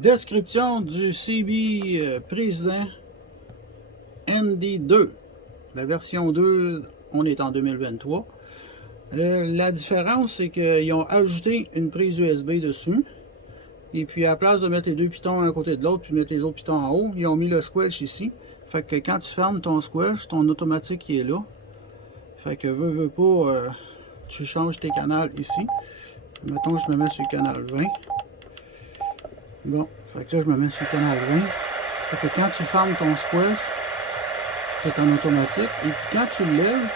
Description du CB Président ND2. La version 2, on est en 2023. La différence, c'est qu'ils ont ajouté une prise USB dessus. Et puis, à la place de mettre les deux pitons un côté de l'autre, puis mettre les autres pitons en haut, ils ont mis le squelch ici. Fait que quand tu fermes ton squelch, ton automatique qui est là. Fait que veux pas, tu changes tes canaux ici. Mettons, je me mets sur le canal 20. Bon, fait que là, je me mets sur le canal 20. Fait que quand tu fermes ton squelch, tu es en automatique. Et puis quand tu le lèves,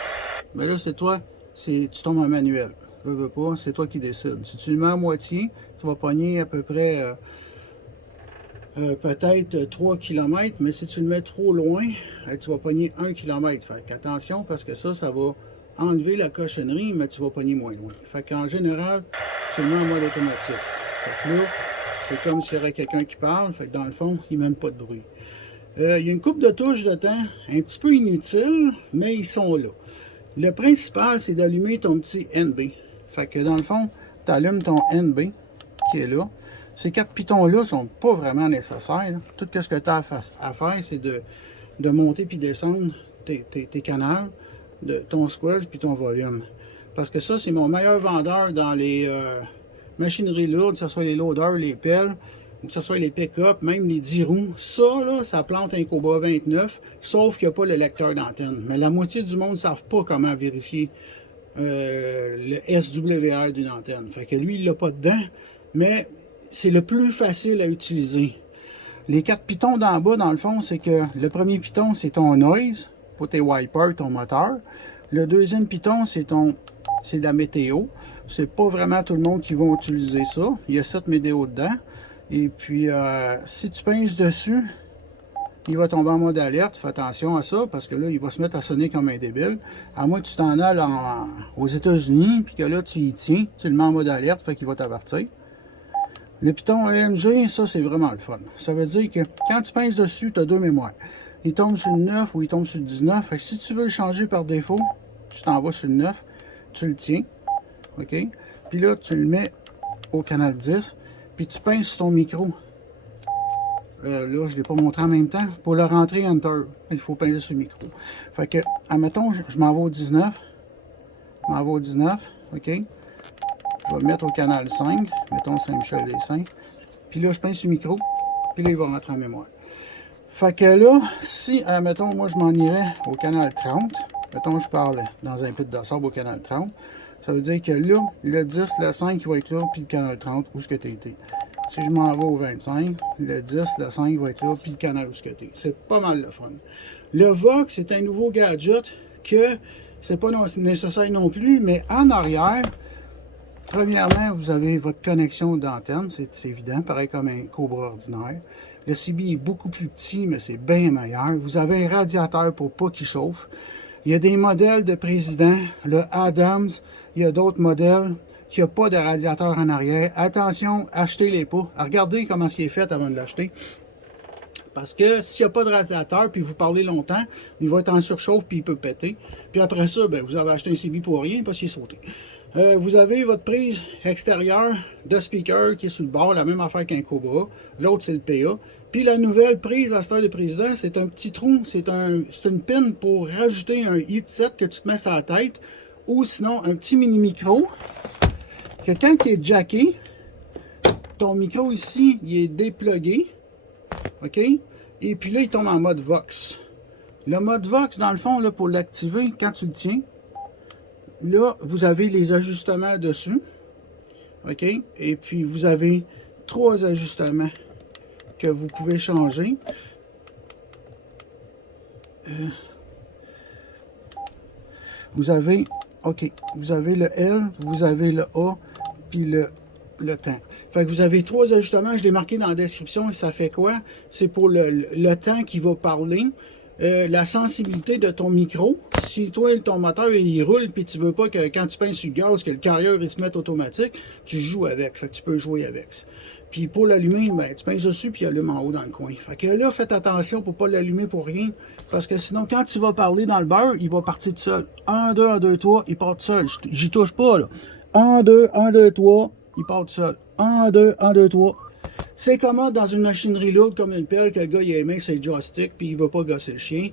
ben là, c'est toi, tu tombes en manuel. Veux pas, c'est toi qui décides. Si tu le mets à moitié, tu vas pogner à peu près peut-être 3 km, mais si tu le mets trop loin, tu vas pogner 1 km. Fait qu'attention, parce que ça va enlever la cochonnerie, mais tu vas pogner moins loin. Fait qu'en général, tu le mets en mode automatique. Fait que là, c'est comme s'il y aurait quelqu'un qui parle, fait que dans le fond, il ne mène pas de bruit. Il y a une couple de touches de temps, un petit peu inutiles, mais ils sont là. Le principal, c'est d'allumer ton petit NB. Fait que dans le fond, tu allumes ton NB qui est là. Ces 4 pitons-là ne sont pas vraiment nécessaires. Là. Tout ce que tu as à faire, c'est de monter puis descendre tes canaux, ton squelch puis ton volume. Parce que ça, c'est mon meilleur vendeur dans les machineries lourdes, que ce soit les loaders, les pelles, que ce soit les pick-up, même les 10 roues. Ça, là, ça plante un Cobra 29, sauf qu'il n'y a pas le lecteur d'antenne. Mais la moitié du monde ne savent pas comment vérifier le SWR d'une antenne. Fait que lui, il l'a pas dedans, mais c'est le plus facile à utiliser. Les 4 pitons d'en bas, dans le fond, c'est que le premier piton, c'est ton noise, pour tes wipers, ton moteur. Le deuxième piton, c'est la météo. C'est pas vraiment tout le monde qui va utiliser ça. Il y a 7 météos dedans. Et puis, si tu pinces dessus, il va tomber en mode alerte. Fais attention à ça, parce que là, il va se mettre à sonner comme un débile. À moins que tu t'en ailles aux États-Unis, puis que là, tu y tiens, tu le mets en mode alerte, fait qu'il va t'avertir. Le piton AMG, ça, c'est vraiment le fun. Ça veut dire que quand tu pinces dessus, tu as deux mémoires. Il tombe sur le 9 ou il tombe sur le 19. Fait que si tu veux le changer par défaut, tu t'en vas sur le 9, tu le tiens. OK? Puis là, tu le mets au canal 10, puis tu pinces sur ton micro. Là, je ne l'ai pas montré en même temps. Pour le rentrer Enter, il faut pincer sur le micro. Fait que, admettons, je m'en vais au 19. Je m'en vais au 19. OK? Je vais le mettre au canal 5. Mettons Saint-Michel-des-Saints. Puis là, je pince sur le micro. Puis là, il va rentrer en mémoire. Fait que là, si, admettons, moi, je m'en irais au canal 30. Mettons, je parle dans un pit de sable au canal 30. Ça veut dire que là, le 10, le 5, il va être là, puis le canal 30, où est-ce que tu as été. Si je m'en vais au 25, le 10, le 5 va être là, puis le canal où est-ce que tu es. C'est pas mal le fun. Le Vox, c'est un nouveau gadget que c'est pas nécessaire non plus, mais en arrière, premièrement, vous avez votre connexion d'antenne, c'est évident, pareil comme un Cobra ordinaire. Le CB est beaucoup plus petit, mais c'est bien meilleur. Vous avez un radiateur pour pas qu'il chauffe. Il y a des modèles de président, le Adams, il y a d'autres modèles qui n'ont pas de radiateur en arrière. Attention, achetez-les pas. Regardez comment il est fait avant de l'acheter. Parce que s'il n'y a pas de radiateur, puis vous parlez longtemps, il va être en surchauffe, puis il peut péter. Puis après ça, ben, vous avez acheté un CB pour rien, parce qu'il est sauté. Vous avez votre prise extérieure de speaker qui est sur le bord, la même affaire qu'un Cobra. L'autre, c'est le PA. Puis la nouvelle prise à cette heure de président, c'est un petit trou, c'est une pin pour rajouter un headset que tu te mets sur la tête, ou sinon un petit mini micro, que quand il est jacké, ton micro ici, il est déplugué, OK? Et puis là, il tombe en mode Vox. Le mode Vox, dans le fond, là, pour l'activer, quand tu le tiens, là, vous avez les ajustements dessus, OK? Et puis, vous avez 3 ajustements que vous pouvez changer. Vous avez, OK, vous avez le L, vous avez le A, puis le temps. Fait que vous avez 3 ajustements, je l'ai marqué dans la description, et ça fait quoi? C'est pour le temps qui va parler, la sensibilité de ton micro. Si toi, ton moteur, il roule, puis tu veux pas que quand tu pinces sur le gaz, que le carrière il se mette automatique, tu joues avec, fait que tu peux jouer avec. Puis pour l'allumer, ben, tu pinces dessus, puis il allume en haut dans le coin. Fait que là, faites attention pour pas l'allumer pour rien, parce que sinon, quand tu vas parler dans le beurre, il va partir tout seul. 1, 2, 1, 2, 3, il part tout seul. J'y touche pas, là. 1, 2, 1, 2, 3, il part tout seul. 1, 2, 1, 2, 3. C'est commode dans une machinerie lourde comme une pelle que le gars il a les mains sur le joystick puis il ne va pas gosser le chien.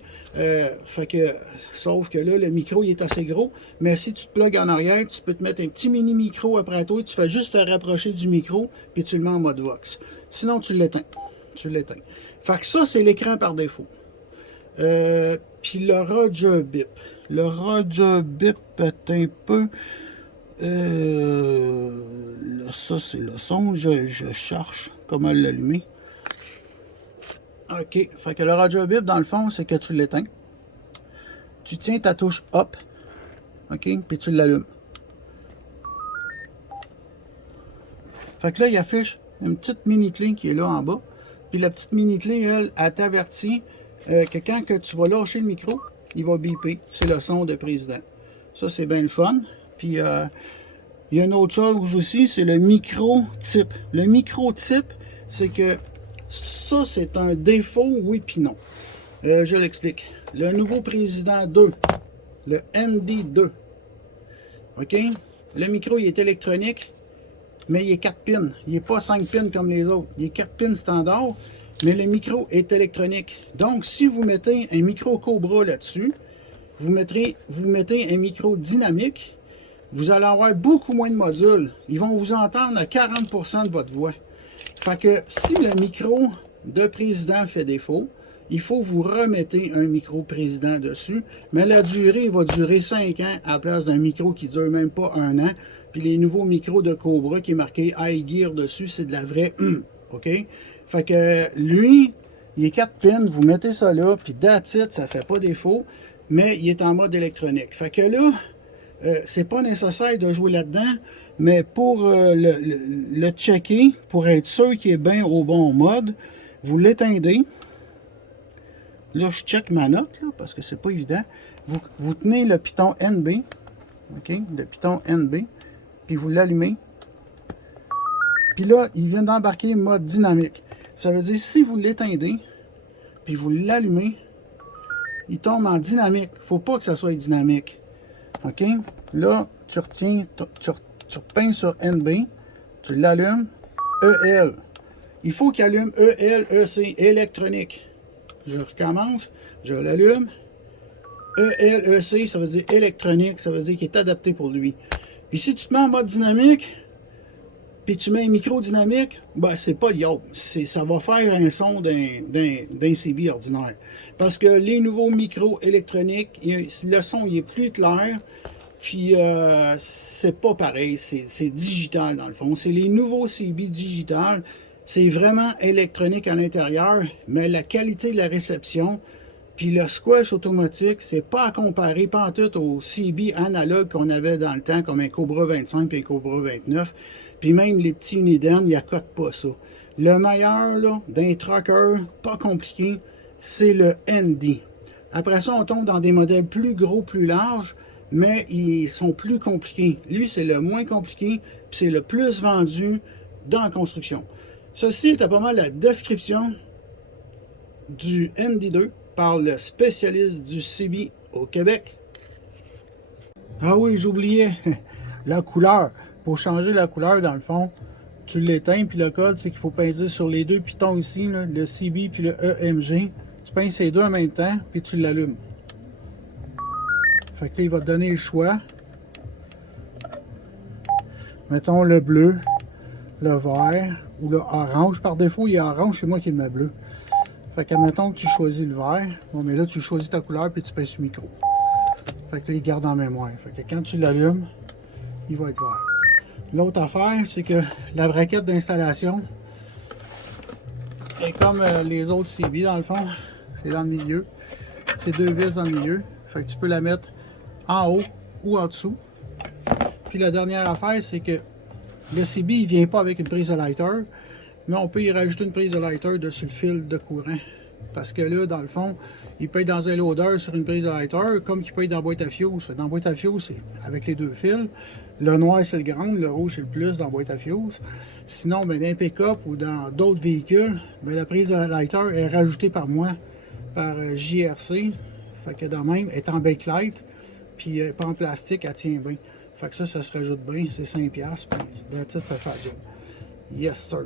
Sauf que là, le micro il est assez gros. Mais si tu te plugues en arrière, tu peux te mettre un petit mini micro après toi. Tu fais juste te rapprocher du micro puis tu le mets en mode Vox. Sinon, tu l'éteins. Fait que ça, c'est l'écran par défaut. Puis le Roger Bip. Le Roger Bip est un peu... ça, c'est le son. Je cherche comment l'allumer. OK. Fait que le Roger Bip, dans le fond, c'est que tu l'éteins. Tu tiens ta touche Up. OK? Puis tu l'allumes. Fait que là, il affiche une petite mini-clé qui est là en bas. Puis la petite mini-clé, elle t'avertit que quand que tu vas lâcher le micro, il va biper. C'est le son de président. Ça, c'est bien le fun. Puis, il y a une autre chose aussi, c'est le micro-type. Le micro-type, c'est que ça, c'est un défaut, oui puis non. Je l'explique. Le nouveau président 2, le ND2, OK? Le micro, il est électronique, mais il est 4 pins. Il n'est pas 5 pins comme les autres. Il est 4 pins standard, mais le micro est électronique. Donc, si vous mettez un micro Cobra là-dessus, vous mettez un micro dynamique, vous allez avoir beaucoup moins de modules. Ils vont vous entendre à 40% de votre voix. Fait que si le micro de président fait défaut, il faut vous remetter un micro président dessus. Mais la durée va durer 5 ans à la place d'un micro qui ne dure même pas 1 an. Puis les nouveaux micros de Cobra qui est marqué High Gear dessus, c'est de la vraie OK? Fait que lui, il est 4 pins, vous mettez ça là, puis that's it, ça fait pas défaut, mais il est en mode électronique. Fait que là, c'est pas nécessaire de jouer là-dedans, mais pour le checker, pour être sûr qu'il est bien au bon mode, vous l'éteindez. Là, je check ma note, là, parce que c'est pas évident. Vous tenez le piton NB, OK, le piton NB, puis vous l'allumez. Puis là, il vient d'embarquer mode dynamique. Ça veut dire, si vous l'éteindez, puis vous l'allumez, il tombe en dynamique. Il ne faut pas que ça soit dynamique. OK? Là, tu retiens, tu repins sur NB, tu l'allumes, EL. Il faut qu'il allume EL, EC, électronique. Je recommence, je l'allume. EL, EC, ça veut dire électronique, ça veut dire qu'il est adapté pour lui. Puis si tu te mets en mode dynamique, puis tu mets un micro dynamique, ben c'est pas yacht. Ça va faire un son d'un CB ordinaire. Parce que les nouveaux micros électroniques, le son il est plus clair, puis c'est pas pareil, c'est digital dans le fond. C'est les nouveaux CB digital. C'est vraiment électronique à l'intérieur, mais la qualité de la réception, puis le squash automatique, c'est pas à comparer pantoute au CB analogue qu'on avait dans le temps, comme un Cobra 25 et un Cobra 29. Puis même les petits Uniden, ils accotent pas ça. Le meilleur d'un trucker, pas compliqué, c'est le ND. Après ça, on tombe dans des modèles plus gros, plus larges, mais ils sont plus compliqués. Lui, c'est le moins compliqué, puis c'est le plus vendu dans la construction. Ceci est pas mal la description du ND2 par le spécialiste du CB au Québec. Ah oui, j'oubliais la couleur. Pour changer la couleur, dans le fond, tu l'éteins, puis le code, c'est qu'il faut pincer sur les deux pitons ici, là, le CB puis le EMG. Tu pinces les deux en même temps, puis tu l'allumes. Fait que là, il va te donner le choix. Mettons le bleu, le vert ou le orange. Par défaut, il est orange, c'est moi qui le mets bleu. Fait que, mettons que tu choisis le vert. Bon, mais là, tu choisis ta couleur, puis tu pinces le micro. Fait que là, il garde en mémoire. Fait que quand tu l'allumes, il va être vert. L'autre affaire, c'est que la braquette d'installation est comme les autres CB dans le fond. C'est dans le milieu. C'est deux vis dans le milieu. Fait que tu peux la mettre en haut ou en dessous. Puis la dernière affaire, c'est que le CB, il ne vient pas avec une prise de lighter, mais on peut y rajouter une prise de lighter dessus le fil de courant. Parce que là, dans le fond, il peut être dans un loader sur une prise de lighter, comme il peut être dans la boîte à fuse. Dans la boîte à fuse, c'est avec les deux fils. Le noir, c'est le grand, le rouge, c'est le plus dans la boîte à fuse. Sinon, ben, dans un pick-up ou dans d'autres véhicules, ben, la prise de lighter est rajoutée par moi, par JRC. Fait que de même, elle est en backlight, puis pas en plastique, elle tient bien. Fait que ça se rajoute bien, c'est 5$, puis that's it, ça fait la job. Yes, sir.